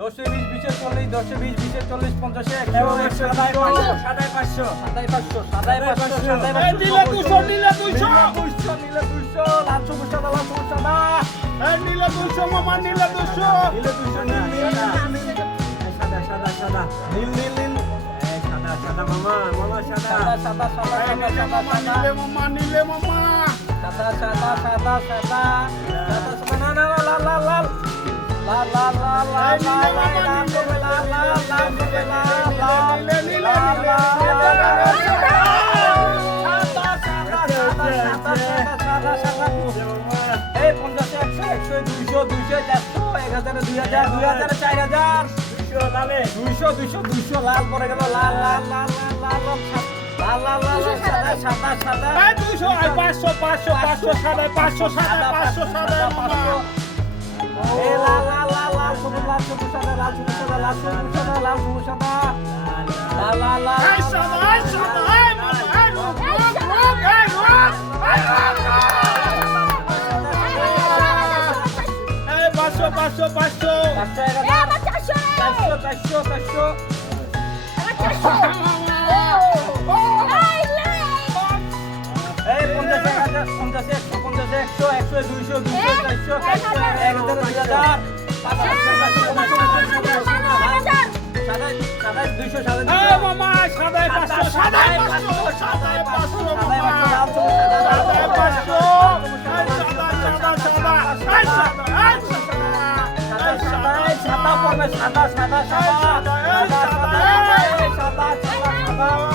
10 20 20 40 10 20 20 40 50 100 সাদায় 500 সাদায় 500 সাদায় 500 এই নিলে 200 নিলে 200 নিলে 200 লাল সবুজ সাদা লাল সবুজ সাদা এই নিলে 200 মামা নিলে 200 নিলে 200 নীল সাদা নীল সাদা মামা সাদা নিলে মামা নিলে মামা সাদা না লাল লাল এই 50 100 100 200 400 1000 2000 200 লাল পরে গেল লাল সাদা এই 200 আর 500 সাদা 500 সাদা এই লাল সবুজ সাদা লাল সবুজ সাদা এই সাদা এই মামা এই রোগ এই 500 এই 50 100 200 এই মামা সাদা 500 সাদা 500 সাদা